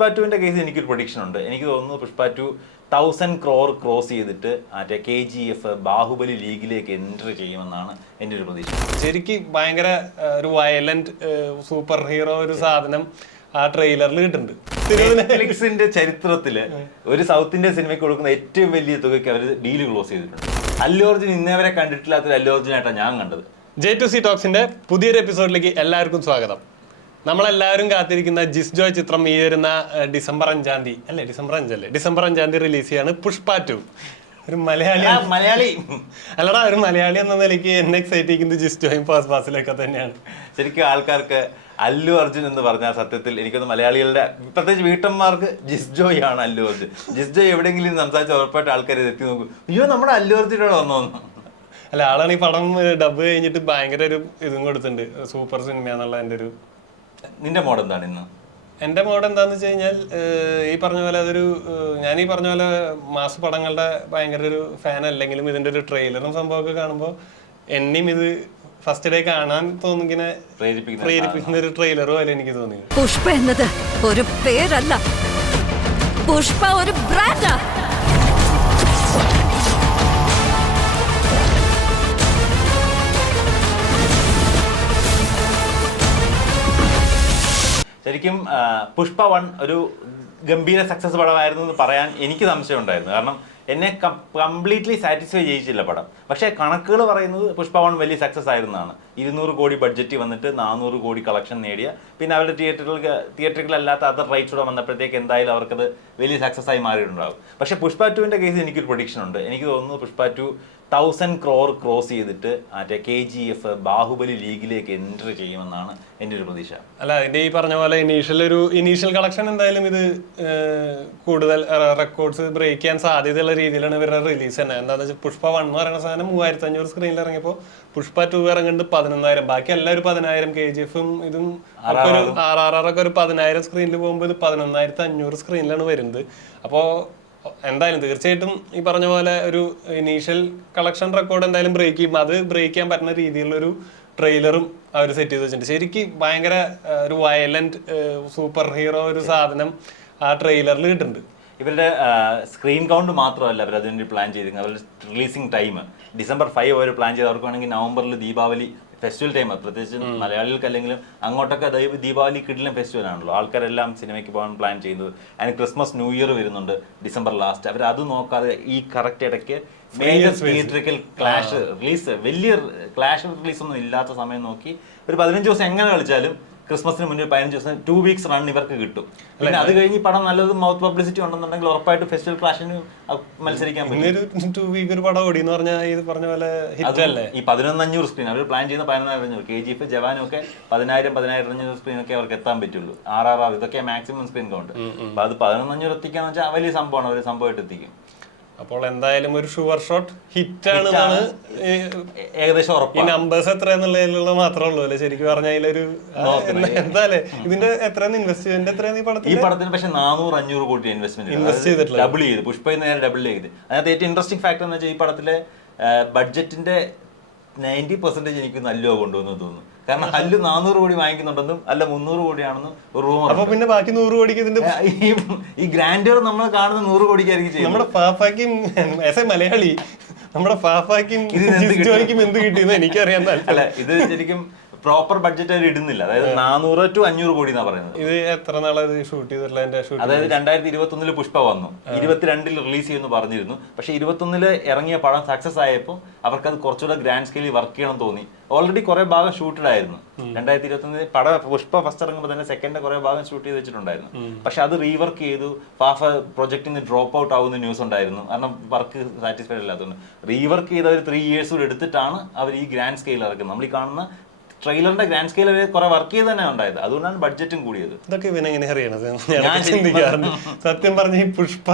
പുഷ്പ ടുവിന്റെ കേസിൽ എനിക്കൊരു പ്രൊഡിക്ഷൻ ഉണ്ട്. എനിക്ക് തോന്നുന്നു Pushpa two thousand crore cross ചെയ്തിട്ട് മറ്റേ കെ ജി എഫ് ബാഹുബലി ലീഗിലേക്ക് എൻട്രി ചെയ്യുമെന്നാണ് എന്റെ ഒരു പ്രതീക്ഷ. ശരിക്കും ഭയങ്കര ഒരു വയലന്റ് സൂപ്പർ ഹീറോ ഒരു സാധനം ആ ട്രെയിലറിൽ കിട്ടുന്നുണ്ട് നെറ്റ്ഫ്ലിക്സിന്റെ ചരിത്രത്തിൽ ഒരു സൗത്ത് ഇന്ത്യൻ സിനിമയ്ക്ക് കൊടുക്കുന്ന ഏറ്റവും വലിയ തുകയ്ക്ക് അവർ ഡീൽ ക്ലോസ് ചെയ്തിട്ടുണ്ട്. അല്ലു അർജുൻ ഇന്നേവരെ കണ്ടിട്ടില്ലാത്തൊരു അല്ലു അർജുനായിട്ടാണ് ഞാൻ കണ്ടത്. ജെ ടു സി ടോക്സിന്റെ പുതിയൊരു എപ്പിസോഡിലേക്ക് എല്ലാവർക്കും സ്വാഗതം. നമ്മളെല്ലാവരും കാത്തിരിക്കുന്ന ജിസ് ജോയ് ചിത്രം ഈ വരുന്ന ഡിസംബർ അഞ്ചാം തീയതി. അല്ലേ ഡിസംബർ അഞ്ചല്ലേ? ഡിസംബർ അഞ്ചാം തീയതി റിലീസ് ചെയ്യാണ് പുഷ്പ ടു. ഒരു മലയാളി മലയാളി. അല്ലടാ ഒരു മലയാളി എന്ന നിലയ്ക്ക് എന്നെ എക്സൈറ്റ് ചെയ്യുന്നത് ജിസ് ജോയും പാസ് പാസിലൊക്കെ തന്നെയാണ്. ശരിക്കും ആൾക്കാർക്ക് അല്ലു അർജുൻ എന്ന് പറഞ്ഞാൽ സത്യത്തിൽ എനിക്കൊന്ന് മലയാളികളുടെ പ്രത്യേകിച്ച് വീട്ടമ്മമാർക്ക് ജിസ്ജോയ് ആണ് അല്ലു അർജുൻ. ജിസ്ജോയ് എവിടെയെങ്കിലും സംസാരിച്ച് ഉറപ്പായിട്ട് ആൾക്കാർ എത്തി നോക്കും. അയ്യോ നമ്മുടെ അല്ലു അർജുനോട് വന്നു അല്ല ആളാണ് ഈ പടം ഡബ് കഴിഞ്ഞിട്ട് ഭയങ്കര ഒരു ഇതും കൊടുത്തിട്ടുണ്ട്. സൂപ്പർ സിനിമ എന്നുള്ള എന്റെ ഒരു നിന്റെ മോഡ് എന്താണ് ഇന്ന്? എന്റെ മോഡ് എന്താന്ന് വെച്ച് കഴിഞ്ഞാൽ ഈ പറഞ്ഞ പോലെ അതൊരു ഞാൻ ഈ പറഞ്ഞ പോലെ മാസ് പടങ്ങളുടെ ഭയങ്കര ഒരു ഫാൻ അല്ലെങ്കിലും ഇതിന്റെ ഒരു ട്രെയിലറും സംഭവമൊക്കെ കാണുമ്പോൾ എന്നെയും ഇത് ഫസ്റ്റ് ഡേ കാണാൻ തോന്നിങ്ങനെ പ്രേരിപ്പിക്കുന്ന പ്രേരിപ്പിക്കുന്ന ഒരു ട്രെയിലർ പോലെ എനിക്ക് തോന്നി പുഷ്പ എന്നത് ഒരു പേരല്ല. പുഷ്പ ഒരു ബ്രാൻഡാ പുഷ്പ വൺ ഒരു ഗംഭീര സക്സസ് പടമായിരുന്നു എന്ന് പറയാൻ എനിക്ക് സംശയം ഉണ്ടായിരുന്നു കാരണം എന്നെ കംപ്ലീറ്റ്ലി സാറ്റിസ്ഫൈ ചെയ്യിച്ചില്ല പടം. പക്ഷേ കണക്കുകൾ പറയുന്നത് പുഷ്പ വൺ വലിയ സക്സസ് ആയിരുന്നതാണ്. ഇരുന്നൂറ് കോടി ബഡ്ജറ്റ് വന്നിട്ട് നാനൂറ് കോടി കളക്ഷൻ നേടിയ. പിന്നെ അവരുടെ തിയേറ്ററുകൾ തിയേറ്ററുകളല്ലാത്ത അതർ റൈറ്റ്സ് കൂടെ വന്നപ്പോഴത്തേക്ക് എന്തായാലും അവർക്കത് വലിയ സക്സസ് ആയി മാറിയിട്ടുണ്ടാകും. പക്ഷേ പുഷ്പ ടുവിന്റെ കേസിൽ എനിക്കൊരു പ്രൊഡിക്ഷൻ ഉണ്ട്. എനിക്ക് തോന്നുന്നു Pushpa two thousand crore cross ചെയ്തിട്ട് മറ്റേ കെ ജി എഫ് ബാഹുബലി ലീഗിലേക്ക് എൻട്രി ചെയ്യുമെന്നാണ് എന്റെ ഒരു പ്രതീക്ഷ. അല്ല അതിന്റെ ഈ പറഞ്ഞ പോലെ ഇനീഷ്യൽ ഒരു ഇനീഷ്യൽ കളക്ഷൻ എന്തായാലും ഇത് കൂടുതൽ റെക്കോർഡ്സ് ബ്രേക്ക് ചെയ്യാൻ സാധ്യതയുള്ള രീതിയിലാണ് ഇവരുടെ റിലീസ് തന്നെ. എന്താണെന്ന് വെച്ചാൽ പുഷ്പ വൺ എന്ന് പറയുന്ന സാധനം മൂവായിരത്തി അഞ്ഞൂറ് സ്ക്രീനിൽ ഇറങ്ങിയപ്പോൾ പുഷ്പ ടു ഇറങ്ങുന്നുണ്ട് പതിനൊന്നായിരം. ബാക്കി എല്ലാവരും പതിനായിരം കെ ജി എഫും ഇതും ഒരു ആർ ആർ ആർ ഒക്കെ ഒരു പതിനായിരം സ്ക്രീനിൽ പോകുമ്പോൾ ഇത് പതിനൊന്നായിരത്തി അഞ്ഞൂറ് സ്ക്രീനിലാണ് വരുന്നത്. അപ്പോൾ എന്തായാലും തീർച്ചയായിട്ടും ഈ പറഞ്ഞ പോലെ ഒരു ഇനീഷ്യൽ കളക്ഷൻ റെക്കോർഡ് എന്തായാലും ബ്രേക്ക് ചെയ്യും. അത് ബ്രേക്ക് ചെയ്യാൻ പറ്റുന്ന രീതിയിലുള്ള ഒരു ട്രെയിലറും അവർ സെറ്റ് ചെയ്ത് വെച്ചിട്ടുണ്ട്. ശരിക്ക് ഭയങ്കര ഒരു വയലന്റ് സൂപ്പർ ഹീറോ ഒരു സാധനം ആ ട്രെയിലറിൽ കിട്ടുന്നുണ്ട്. ഇവരുടെ സ്ക്രീൻ കൗണ്ട് മാത്രമല്ല അവർ അതിനുവേണ്ടി പ്ലാൻ ചെയ്തിരുന്നത് അവരുടെ റിലീസിംഗ് ടൈം ഡിസംബർ ഫൈവ് അവർ പ്ലാൻ ചെയ്ത് അവർക്ക് വേണമെങ്കിൽ നവംബറിൽ ദീപാവലി ഫെസ്റ്റിവൽ ടൈം പ്രത്യേകിച്ച് മലയാളികൾക്ക് അല്ലെങ്കിലും അങ്ങോട്ടൊക്കെ ദീപാവലി കിടിലും ഫെസ്റ്റിവൽ ആണല്ലോ. ആൾക്കാരെല്ലാം സിനിമയ്ക്ക് പോകാൻ പ്ലാൻ ചെയ്യുന്നത്. അതിന് ക്രിസ്മസ് ന്യൂ ഇയർ വരുന്നുണ്ട് ഡിസംബർ ലാസ്റ്റ് അവർ അത് നോക്കാതെ ഈ കറക്റ്റ് ഇടയ്ക്ക് മേജർ തിയേറ്ററിക്കൽ ക്ലാഷ് റിലീസ് വലിയ ക്ലാഷ് റിലീസ് ഒന്നും ഇല്ലാത്ത സമയം നോക്കി ഒരു പതിനഞ്ച് ദിവസം എങ്ങനെ കളിച്ചാലും ക്രിസ്മസിന് മുന്നിൽ പതിനഞ്ച് ദിവസം ടു വീക്സ് റൺ ഇവർക്ക് കിട്ടും. പിന്നെ അത് കഴിഞ്ഞ് പടം നല്ലത് മൗത്ത് പബ്ലിസിറ്റി ഉണ്ടെന്നുണ്ടെങ്കിൽ ഉറപ്പായിട്ട് ഫെസ്റ്റിവൽ ക്ലാഷിന് മത്സരിക്കാൻ പറ്റും. ഇന്നൊരു ടു വീക്ക് ഒരു പടം ഓടി എന്ന് പറഞ്ഞാൽ ഇത് പറഞ്ഞ പോലെ ഹിറ്റ് അല്ലേ? ഈ പതിനൊന്നഞ്ഞൂറ് സ്ക്രീൻ അവർ പ്ലാൻ ചെയ്യുന്ന പതിനായിരം അഞ്ഞൂറ് കെ ജി എഫ് ജവാനും ഒക്കെ പതിനായിരം പതിനായിരം അഞ്ഞൂറ് സ്ക്രീൻ ഒക്കെ അവർക്ക് എത്താൻ പറ്റുള്ളൂ. ആർ ആർ ആർ ഇതൊക്കെ മാക്സിമം സ്ക്രീൻ കൗണ്ട് അപ്പൊ അത് പതിനൊന്നഞ്ഞൂറ് എത്തിക്കാന്ന് വെച്ചാൽ വലിയ സംഭവമാണ് അവർ സംഭവമായിട്ട് എത്തിക്കും. അപ്പോൾ എന്തായാലും ഒരു ഷുവർ ഷോട്ട് ഹിറ്റ് ആണ് എന്നാണ് ഏകദേശം ഈ നമ്പേഴ്സ് എത്ര എത്രയാന്നുള്ളതിലുള്ള മാത്രമേ ഉള്ളൂ അല്ലേ? ശരിക്കും പറഞ്ഞാൽ അതിലൊരു എന്താ ഇതിന്റെ എത്ര ഇൻവെസ്റ്റ്മെന്റ് എത്രയാണ് ഈ ഈ പടത്തിൽ പടത്തിന് പക്ഷേ നാനൂറ് അഞ്ഞൂറ് കോടി ഇൻവെസ്റ്റ്മെന്റ് ഇൻവെസ്റ്റ്മെന്റ് ചെയ്തിട്ടുള്ളത്. ഡബിൾ ചെയ്ത്. പുഷ്പ നേരെ ഡബിൾ ചെയ്ത്. അതിനകത്ത് ഏറ്റവും ഇൻട്രസ്റ്റിംഗ് ഫാക്ടർ എന്ന് വെച്ചാൽ ഈ പടത്തിലെ ബഡ്ജറ്റിന്റെ നയന്റി പെർസെന്റേജ് എനിക്ക് നല്ലോ കൊണ്ടുവന്നു തോന്നുന്നു. കാരണം അല്ല് നാനൂറ് കോടി വാങ്ങിക്കുന്നുണ്ടെന്നും അല്ല മുന്നൂറ് കോടിയാണെന്നും റൂമർ അപ്പൊ പിന്നെ ബാക്കി നൂറ് കോടിക്ക് ഇതിന്റെ ഈ ഗ്രാൻഡർ നമ്മൾ കാണുന്ന നൂറ് കോടിക്കായിരിക്കും ചെയ്യും നമ്മുടെ പാപ്പാക്കും ആസ് എ മലയാളി നമ്മുടെ ഫാഫാക്കും എന്ത് കിട്ടിയെന്ന് എനിക്കറിയാൻ അല്ല ഇത് ശരിക്കും പ്രോപ്പർ ബഡ്ജറ്റ് അവർ ഇടുന്നില്ല. അതായത് നാനൂറ് ടു അഞ്ഞൂറ് കോടി എന്നാ പറയുന്നത്. ഇത് എത്ര നാളെ ഷൂട്ട് ചെയ്തിട്ടുള്ള അതായത് രണ്ടായിരത്തി ഇരുപത്തി ഒന്നിൽ പുഷ്പ വന്നു. ഇരുപത്തിരണ്ടിൽ റിലീസ് ചെയ്യുമെന്ന് പറഞ്ഞിരുന്നു. പക്ഷെ ഇരുപത്തൊന്നിൽ ഇറങ്ങിയ പടം സക്സസ് ആയപ്പോൾ അവർക്ക് അത് കുറച്ചുകൂടെ ഗ്രാൻഡ് സ്കെയിലിൽ വർക്ക് ചെയ്യണം തോന്നി. ഓൾറെഡി കുറെ ഭാഗം ഷൂട്ടഡ് ആയിരുന്നു. രണ്ടായിരത്തി ഇരുപത്തി ഒന്നിൽ പടം പുഷ്പ ഫസ്റ്റ് ഇറങ്ങുമ്പോൾ തന്നെ സെക്കൻഡ് കുറെ ഭാഗം ഷൂട്ട് ചെയ്ത് വെച്ചിട്ടുണ്ടായിരുന്നു. പക്ഷെ അത് റീവർക്ക് ചെയ്തു. ഫാഫ പ്രൊജക്ടിന് നിന്ന് ഡ്രോപ്പ് ഔട്ട് ആവുന്ന ന്യൂസ് ഉണ്ടായിരുന്നു. കാരണം വർക്ക് സാറ്റിസ്ഫൈഡ് അല്ലാത്തതുകൊണ്ട്. റീവർക്ക് ചെയ്ത് അവർ ത്രീ ഇയേഴ്സ് കൂടെ എടുത്തിട്ടാണ് അവർ ഈ ഗ്രാൻഡ് സ്കെയിൽ ഇറക്കുന്നത്. നമ്മൾ ഈ കാണുന്ന ട്രെയിലറിന്റെ ഗ്രാൻഡ് സ്കെയിൽ അവർ കുറെ വർക്ക് ചെയ്ത് തന്നെ ഉണ്ടായത്. അതുകൊണ്ടാണ് ബഡ്ജറ്റും കൂടിയത്. ഇതൊക്കെ ഇവനെങ്ങനെ അറിയണത്? ഞാൻ ചിന്തിക്കാറുണ്ട്. സത്യം പറഞ്ഞ ഈ പുഷ്പ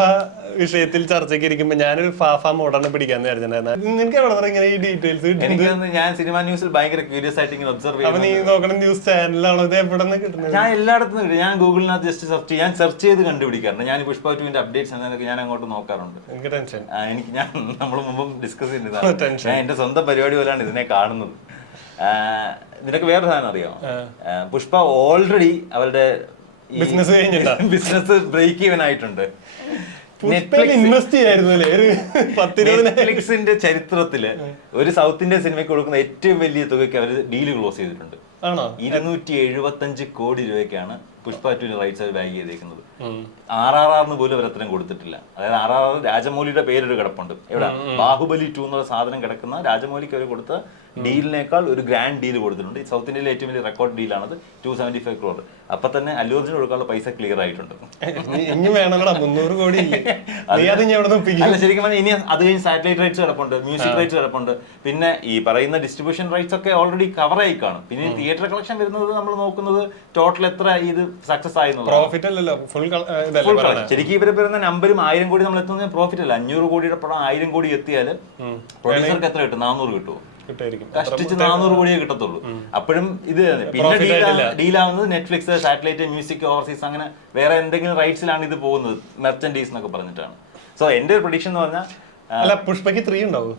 വിഷയത്തിൽ ചർച്ചയ്ക്ക് ഇരിക്കുമ്പോ ഞാനൊരു ഫാഫ മോഡാണ് പിടിക്കാൻ വിചാരിച്ചിട്ടുണ്ടായിരുന്നു ഇങ്ങനെ ഈ ഡീറ്റെയിൽസ് എനിക്ക് ഞാൻ സിനിമ ന്യൂസിൽ ഭയങ്കര ക്യൂരിയസ് ആയിട്ട് ഇങ്ങനെ ഒബ്സർവ് അപ്പൊ നീ ന്യൂസ് ചാനലാണോ ഇത് എവിടെ നിന്ന് കിട്ടുന്നത്? ഞാൻ എല്ലായിടത്തും കിട്ടും ഞാൻ ഗൂഗിളിനകത്ത് ജസ്റ്റ് സെർച്ച് ചെയ്യും. ഞാൻ സെർച്ച് ചെയ്ത് കണ്ടുപിടിക്കാറുണ്ട്. ഞാൻ പുഷ്പ ടുവിന്റെ അപ്ഡേറ്റ്സ് എന്നൊക്കെ ഞാൻ അങ്ങോട്ട് നോക്കാറുണ്ട്. എനിക്ക് ടെൻഷൻ എനിക്ക് ഞാൻ നമ്മൾ മുമ്പ് ഡിസ്കസ്. ഞാൻ എന്റെ സ്വന്തം പരിപാടി പോലാണ് ഇതിനെ കാണുന്നത്. നിനക്ക് വേറെ സാധനം അറിയാമോ ആ, പുഷ്പ ഓൾറെഡി അവരുടെ ബിസിനസ് ബിസിനസ് ബ്രേക്ക് ഈവൻ ആയിട്ടുണ്ട്. നെറ്റ്ഫ്ലിക്സിന്റെ ചരിത്രത്തിൽ ഒരു സൗത്ത് ഇന്ത്യൻ സിനിമയ്ക്ക് കൊടുക്കുന്ന ഏറ്റവും വലിയ തുകയ്ക്ക് അവർ ഡീൽ ക്ലോസ് ചെയ്തിട്ടുണ്ട്. ഇരുന്നൂറ്റി എഴുപത്തി അഞ്ച് കോടി രൂപയ്ക്കാണ് പുഷ്പ ടു റൈറ്റ്സ് അവർ ബാഗ് ചെയ്തേക്കുന്നത്. ആർ ആർ ആറിന് പോലും അവർ അത്രയും കൊടുത്തിട്ടില്ല. അതായത് ആർ ആർ ആർ രാജമൗലിയുടെ പേരൊരു കിടപ്പുണ്ട്. എവിടെ? ബാഹുബലി ടു എന്നുള്ള സാധനം കിടക്കുന്ന രാജമൗലിക്ക് അവർ കൊടുത്ത ഡീലിനേക്കാൾ ഒരു ഗ്രാൻഡ് ഡീൽ കൊടുത്തിട്ടുണ്ട്. ഈ സൗത്ത് ഇന്ത്യയിലെ ഏറ്റവും വലിയ റെക്കോർഡ് ഡീലാണത് ടു സെവന്റി ഫൈവ് ക്രോർ അപ്പൊ തന്നെ അല്ലു അർജുന് കൊടുക്കാനുള്ള പൈസ ക്ലിയർ ആയിട്ടുണ്ട്. ഇനി വേണമല്ലടാ മുന്നൂറ് കോടി അല്ല ശരിക്കും പറഞ്ഞാൽ ഇനി അത് കഴിഞ്ഞ് സാറ്റലൈറ്റ് റൈറ്റ്സ് കിടപ്പുണ്ട് മ്യൂസിക് റൈറ്റ്സ് കിടപ്പുണ്ട് പിന്നെ ഈ പറയുന്ന ഡിസ്ട്രിബ്യൂഷൻ റൈറ്റ്സ് ഒക്കെ ഓൾറെഡി കവർ ആയി കാണും. പിന്നെ തിയേറ്റർ കളക്ഷൻ വരുന്നത് നമ്മൾ നോക്കുന്നത് ടോട്ടൽ എത്ര ഇത് സക്സസ് ആയി പ്രോഫിറ്റ് അല്ലല്ലോ ഫുൾ. ശരിക്കും ഇവർ വരുന്ന നമ്പരും ആയിരം കോടി നമ്മൾ എത്തുന്ന പ്രോഫിറ്റ് അല്ല. അഞ്ഞൂറ് കോടിയുടെ പടം ആയിരം കോടി എത്തിയാൽ പ്രൊഡ്യൂസർക്ക് എത്ര കിട്ടും? നാനൂറ് കിട്ടുമോ കിട്ടായിരിക്കും. കഷ്ടിച്ച് നാനൂറ് കോടിയേ കിട്ടത്തുള്ളൂ. അപ്പോഴും ഇത് പിന്നെ. ഡീലാവുന്നത് നെറ്റ്ഫ്ലിക്സ് സാറ്റലൈറ്റ് മ്യൂസിക് ഓവർസീസ് അങ്ങനെ വേറെ എന്തെങ്കിലും റൈറ്റ്സിലാണ് ഇത് പോകുന്നത്. മെർച്ചൻഡീസ് എന്നൊക്കെ പറഞ്ഞിട്ടാണ്. സോ എന്റെ ഒരു പ്രൊഡിക്ഷൻ എന്ന് പറഞ്ഞാൽ അല്ല പുഷ്പയ്ക്ക് ത്രീ ഉണ്ടാവും?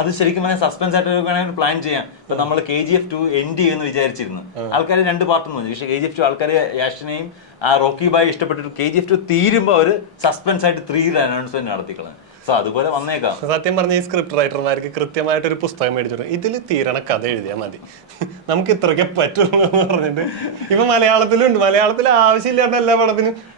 അത് ശരിക്കും പറഞ്ഞാൽ സസ്പെൻസ് ആയിട്ട് വേണമെങ്കിൽ പ്ലാൻ ചെയ്യാം. ഇപ്പൊ നമ്മൾ K G F two end ചെയ്യുമെന്ന് വിചാരിച്ചിരുന്നു. ആൾക്കാർ രണ്ട് പാർട്ടും തോന്നി പക്ഷേ കെ ജി എഫ് ടു ആൾക്കാർ യാഷിനെയും ആ റോക്കി ബായ് ഇഷ്ടപ്പെട്ടിട്ട് കെ ജി എഫ് ടു തീരുമ്പോൾ അവർ സസ്പെൻസ് ആയിട്ട് ത്രീയിൽ അനൗൺസ്മെന്റ് നടത്തിക്കളഞ്ഞു. സോ അതുപോലെ വന്നേക്കാം സത്യം പറഞ്ഞ ഈ സ്ക്രിപ്റ്റ് റൈറ്റർമാർക്ക് കൃത്യമായിട്ട് ഒരു പുസ്തകം മേടിച്ചു ഇതിൽ തീരണ കഥ എഴുതിയാൽ മതി. നമുക്ക് ഇത്രയൊക്കെ പറ്റുള്ളൂ എന്ന് പറഞ്ഞിട്ട്. ഇപ്പൊ മലയാളത്തിലുണ്ട്. മലയാളത്തിൽ ആവശ്യമില്ലാത്ത എല്ലാ പടത്തിനും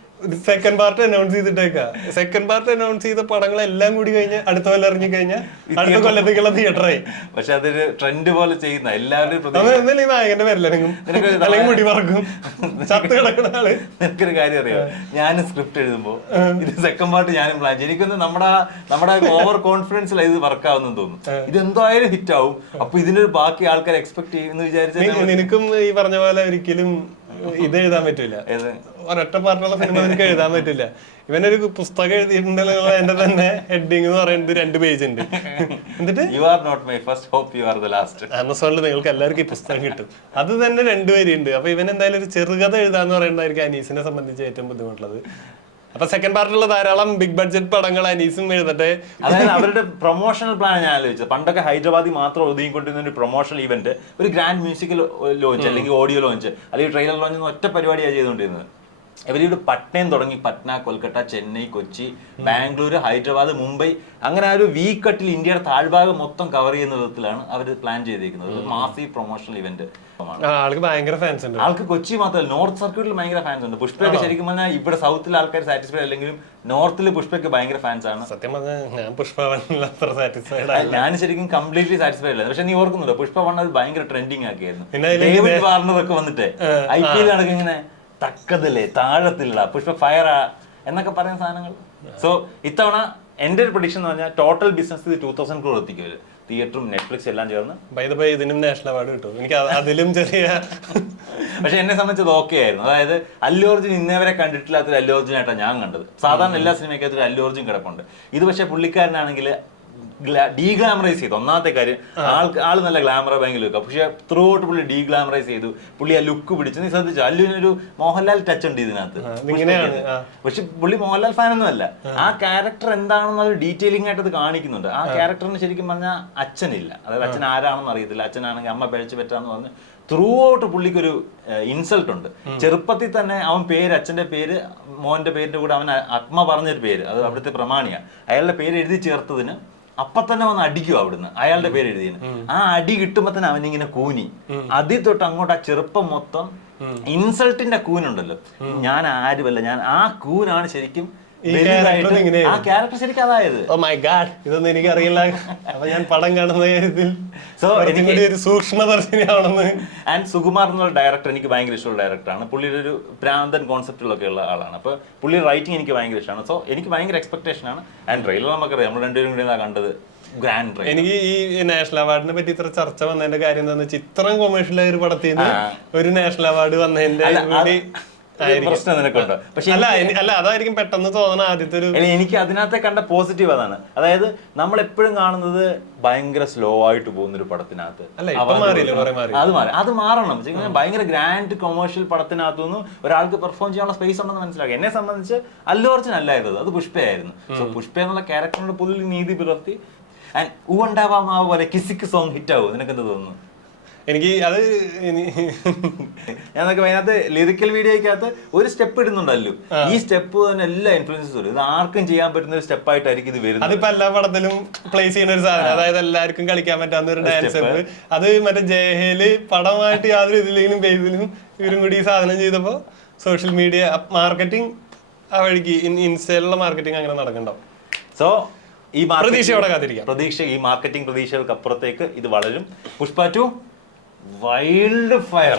സെക്കൻഡ് പാർട്ട് അനൗൺസ് ചെയ്തിട്ടേക്കാ. സെക്കൻഡ് പാർട്ട് അനൗൺസ് ചെയ്ത പടങ്ങളെല്ലാം കൂടി കഴിഞ്ഞ് അടുത്ത കൊല്ലം ഇറങ്ങി കഴിഞ്ഞാൽ അടുത്ത കൊല്ലത്തേക്കുള്ള തിയേറ്ററായി പക്ഷെ അതൊരു ട്രെൻഡ് പോലെ ചെയ്യുന്ന എല്ലാവരും ഈ നായകന്റെ അല്ലെങ്കിൽ മുടി പറക്കും ചത്ത് കിടക്കുന്ന ആൾ. എനിക്കൊരു കാര്യം അറിയാം? ഞാൻ സ്ക്രിപ്റ്റ് എഴുതുമ്പോ ഇത് സെക്കൻഡ് പാർട്ട് ഞാനും പ്ലാൻ ചെയ്യും. എനിക്കൊന്ന് നമ്മുടെ നമ്മുടെ ഓവർ കോൺഫിഡൻസിൽ ഇത് വർക്ക് ആവുന്നു തോന്നുന്നു. ഇത് എന്തായാലും ഹിറ്റ് ആവും. അപ്പൊ ഇതിനൊരു ബാക്കി ആൾക്കാർ എക്സ്പെക്ട് ചെയ്യുന്നു വിചാരിച്ചാൽ നിനക്കും ഈ പറഞ്ഞ പോലെ ഒരിക്കലും ഇത് എഴുതാൻ പറ്റില്ല ഒരൊറ്റ പാർട്ടുള്ള സിനിമ നിനക്ക് എഴുതാൻ പറ്റില്ല ഇവനൊരു പുസ്തകം എഴുതിയിട്ടുണ്ടല്ലോ എന്റെ തന്നെ ഹെഡിങ് എന്ന് പറയുന്നത് രണ്ട് പേജ് ഉണ്ട്. എന്നിട്ട്? You are not my first hope you are the last ആമസോണിൽ നിങ്ങൾക്ക് എല്ലാവർക്കും ഈ പുസ്തകം കിട്ടും. അത് തന്നെ രണ്ട് വരിയുണ്ട്. അപ്പൊ ഇവൻ എന്തായാലും ഒരു ചെറുകഥ എഴുതാന്ന് പറയുന്നതായിരിക്കും അനീസിനെ സംബന്ധിച്ച് ഏറ്റവും ബുദ്ധിമുട്ടുള്ളത്. അപ്പൊ സെക്കൻഡ് പാർട്ടിലുള്ള ധാരാളം ബിഗ് ബഡ്ജറ്റ് പടങ്ങൾ അനീസും എഴുതട്ടെ. അതായത് അവരുടെ പ്രൊമോഷണൽ പ്ലാൻ ഞാൻ ആലോചിച്ചത്. പണ്ടൊക്കെ ഹൈദരാബാദിൽ മാത്രം ഒതുങ്ങിക്കൊണ്ടിരുന്ന ഒരു പ്രൊമോഷണൽ ഇവന്റ് ഒരു ഗ്രാൻഡ് മ്യൂസിക്കൽ ലോഞ്ച് അല്ലെങ്കിൽ ഓഡിയോ ലോഞ്ച് അല്ലെങ്കിൽ ട്രെയിലർ ലോഞ്ച് ഒറ്റ പരിപാടിയാണ് ചെയ്തുകൊണ്ടിരുന്നത്. ഇവരിവിടെ പട്നയും തുടങ്ങി. പട്ന കൊൽക്കത്ത ചെന്നൈ കൊച്ചി ബാംഗ്ലൂർ ഹൈദരാബാദ് മുംബൈ. അങ്ങനെ ആ ഒരു വീക്ക് കട്ടിൽ ഇന്ത്യയുടെ താഴ്ഭാഗം മൊത്തം കവർ ചെയ്യുന്ന വിധത്തിലാണ് അവർ പ്ലാൻ ചെയ്തിരിക്കുന്നത്. മാസി പ്രൊമോഷണൽ ഇവന്റ് ആൾക്ക് ഭയങ്കര ഫാൻസ് ഉണ്ട്. ആൾക്ക് കൊച്ചി മാത്രമല്ല നോർത്ത് സർക്യൂട്ടിൽ ഭയങ്കര ഫാൻസ് ഉണ്ട്. പുഷ്പയൊക്കെ ശരിക്കും പറഞ്ഞാൽ ഇവിടെ സൗത്തിൽ ആൾക്കാർ സാറ്റിസ്ഫൈഡ് അല്ലെങ്കിലും നോർത്തിൽ പുഷ്പയ്ക്ക് ഭയങ്കര ഫാൻസ് ആണ്. സത്യം പറഞ്ഞാൽ ഞാൻ അത്ര സാറ്റിസ്ഫൈഡ് ഞാൻ ശരിക്കും കംപ്ലീറ്റ്ലി സാറ്റിസ്ഫൈഡ് അല്ല. പക്ഷെ നീ ഓർക്കുന്നുണ്ടോ പുഷ്പ വൺ അത് ഭയങ്കര ട്രെൻഡിങ് ആക്കിയായിരുന്നു. ഡേവിഡ് വാർണർ ഒക്കെ വന്നിട്ട്. ഐ പി എൽ നടക്കും ഇങ്ങനെ തക്കതില്ലേ താഴത്തില്ല പുഷ്പ ഫയർ എന്നൊക്കെ പറയുന്ന സാധനങ്ങൾ. സോ ഇത്തവണ എന്റെ ഒരു പ്രൊഡിക്ഷൻ എന്ന് പറഞ്ഞാൽ ടോട്ടൽ ബിസിനസ് ഇത് ടൂ തൗസൻഡ് ക്രോർ എത്തിക്കും തിയേറ്ററും നെറ്റ്ഫ്ലിക്സ് എല്ലാം ചേർന്ന്. ബൈ ദ ബൈ ഇതിനും നാഷണൽ അവാർഡ് കിട്ടും. എനിക്ക് അതിലും ചെറിയ പക്ഷെ എന്നെ സംബന്ധിച്ചത് ഓക്കെ ആയിരുന്നു. അതായത് അല്ലു അർജുൻ ഇന്നേ വരെ കണ്ടിട്ടില്ലാത്തൊരു അല്ലു അർജുൻ ആയിട്ടാണ് ഞാൻ കണ്ടത്. സാധാരണ എല്ലാ സിനിമയ്ക്കകത്തും ഒരു അല്ലു അർജുൻ കിടപ്പുണ്ട്. ഇത് പക്ഷെ പുള്ളിക്കാരനാണെങ്കിൽ ഡീഗ്ലാമറൈസ് ചെയ്തു. ഒന്നാമത്തെ കാര്യം ആൾ ആൾ നല്ല ഗ്ലാമറ ബാങ്കിൽ വെക്കുക. പക്ഷെ ത്രൂ ഔട്ട് പുള്ളി ഡീഗ്ലാമറൈസ് ചെയ്തു. പുള്ളി ആ ലുക്ക് പിടിച്ചു നീ ശ്രദ്ധിച്ചു? അല്ലുവിനൊരു മോഹൻലാൽ ടച്ച് ഉണ്ട് ഇതിനകത്ത്. പക്ഷെ പുള്ളി മോഹൻലാൽ ഫാൻ ഒന്നും അല്ല. ആ. ക്യാരക്ടർ എന്താണെന്ന് ഒരു ഡീറ്റെയിലിംഗ് ആയിട്ട് അത് കാണിക്കുന്നുണ്ട്. ആ ക്യാരക്ടറിന് ശരിക്കും പറഞ്ഞാൽ അച്ഛനില്ല. അതായത് അച്ഛൻ ആരാണെന്ന് അറിയത്തില്ല. അച്ഛനാണെങ്കിൽ അമ്മ പഴിച്ചു പറ്റാന്ന് പറഞ്ഞ് ത്രൂ ഔട്ട് പുള്ളിക്കൊരു ഇൻസൾട്ട് ഉണ്ട്. ചെറുപ്പത്തിൽ തന്നെ അവൻ പേര് അച്ഛന്റെ പേര് മോന്റെ പേരിന്റെ കൂടെ അവൻ ആത്മ പറഞ്ഞൊരു പേര്. അത് അവിടുത്തെ പ്രമാണിയാണ് അയാളുടെ പേര് എഴുതി ചേർത്തതിന് അപ്പൊ തന്നെ വന്ന് അടിക്കും അവിടുന്ന്. അയാളുടെ പേര് എഴുതിയാണ് ആ അടി കിട്ടുമ്പോ തന്നെ അവനിങ്ങനെ കൂനി അതിൽ തൊട്ട് അങ്ങോട്ട് ആ ചെറുപ്പം മൊത്തം ഇൻസൾട്ടിന്റെ കൂനുണ്ടല്ലോ. ഞാൻ ആരുമല്ല. ഞാൻ ആ കൂനാണ് ശരിക്കും ഈ വലുതായിട്ട് character ഇങ്ങനെയായിരുന്നു. ആ ക്യാരക്ടർ ശരിക്കും അതായത്. ഓ മൈ ഗാഡ് ഇതൊന്നും എനിക്കറിയില്ല. അപ്പൊ ഞാൻ പടം കാണുന്ന കാര്യത്തിൽ സോ എനിക്ക് ഒരു സൂക്ഷ്മദർശിനിയാണെന്ന്. ആൻഡ് സുകുമാർ എന്നുള്ള ഡയറക്ടർ എനിക്ക് ഭയങ്കര ഇഷ്ടമുള്ള ഡയറക്ടറാണ് പുള്ളിയുടെ ഒരു ഭ്രാന്തൻ കോൺസെപ്റ്റുകളൊക്കെ ഉള്ള ആളാണ്. അപ്പോൾ പുള്ളി റൈറ്റിംഗ് എനിക്ക് ഭയങ്കര ഇഷ്ടമാണ്. സോ എനിക്ക് ഭയങ്കര എക്സ്പെക്ടേഷൻ ആണ്. ആൻഡ് ട്രെയിലർ നമുക്കറിയാം. നമ്മൾ രണ്ടുപേരും കൂടി കണ്ടത്. ഗ്രാൻഡ് എനിക്ക് ഈ നാഷണൽ അവാർഡിനെ പറ്റി ഇത്ര ചർച്ച വന്നതിന്റെ കാര്യം എന്താണെന്ന് ചിത്രം കൊമേഴ്ഷ്യൽ ഒരു പടത്തിൽ നിന്ന് ഒരു നാഷണൽ അവാർഡ് വന്നതിന്റെ. പ്രശ്നം നിനക്കുണ്ടോ. പക്ഷെ അല്ല അല്ല അതായിരിക്കും പെട്ടെന്ന് തോന്നുന്ന ആദ്യത്തെ ഒരു എനിക്ക് അതിനകത്തെ കണ്ട പോസിറ്റീവ് അതാണ്. അതായത് നമ്മൾ എപ്പോഴും കാണുന്നത് ഭയങ്കര സ്ലോ ആയിട്ട് പോകുന്ന ഒരു പടത്തിനകത്ത്. അത് മാറി. അത് മാറണം. ഭയങ്കര ഗ്രാൻഡ് കൊമേഴ്ഷ്യൽ പടത്തിനകത്തുനിന്ന് ഒരാൾക്ക് പെർഫോം ചെയ്യാനുള്ള സ്പേസ് ഉണ്ടെന്ന് മനസ്സിലാക്കി. എന്നെ സംബന്ധിച്ച് അല്ലു അർജുൻ അല്ലായിരുന്നു അത് പുഷ്പയായിരുന്നു സോ പുഷ്പ എന്നുള്ള ക്യാരക്ടറിന്റെ പുതിയ നീതി പുലർത്തി. ആൻഡ് ഊണ്ടാവാ മാവ് പോലെ കിസിക്ക് സോങ് ഹിറ്റ് ആവും. നിനക്ക് എന്ത് തോന്നുന്നു? എനിക്ക് അത് ഞാനൊക്കെ അതിനകത്ത് ലിറിക്കൽ വീഡിയോയ്ക്കകത്ത് ഒരു സ്റ്റെപ്പ് ഇടുന്നുണ്ടല്ലോ ഈ സ്റ്റെപ്പ് തന്നെ എല്ലാ ഇൻഫ്ലുവൻസും വരും ഇത് ആർക്കും ചെയ്യാൻ പറ്റുന്ന ഒരു സ്റ്റെപ്പ് ആയിട്ടായിരിക്കും ഇത് വരുന്നത്. അതിപ്പോ എല്ലാ പടത്തിലും പ്ലേസ് ചെയ്യുന്ന ഒരു സാധനം. അതായത് എല്ലാവർക്കും കളിക്കാൻ പറ്റാവുന്ന ഒരു ഡാൻസ് സ്റ്റെപ്പ് അത് മറ്റേ ജയഹേൽ പടമായിട്ട് യാതൊരു ഇതിലെങ്കിലും പേജിലും ഇവരും കൂടി ഈ സാധനം ചെയ്തപ്പോ സോഷ്യൽ മീഡിയ മാർക്കറ്റിംഗ് ആ വഴിക്ക് ഇൻ- ഇൻസ്റ്റയിലുള്ള മാർക്കറ്റിംഗ് അങ്ങനെ നടക്കണ്ടാവും. സോ ഈ പ്രതീക്ഷയോടെ കാത്തിരിക്കാം. പ്രതീക്ഷ ഈ മാർക്കറ്റിംഗ് പ്രതീക്ഷകൾക്ക് അപ്പുറത്തേക്ക് ഇത് വളരും. Pushpa two wild fire.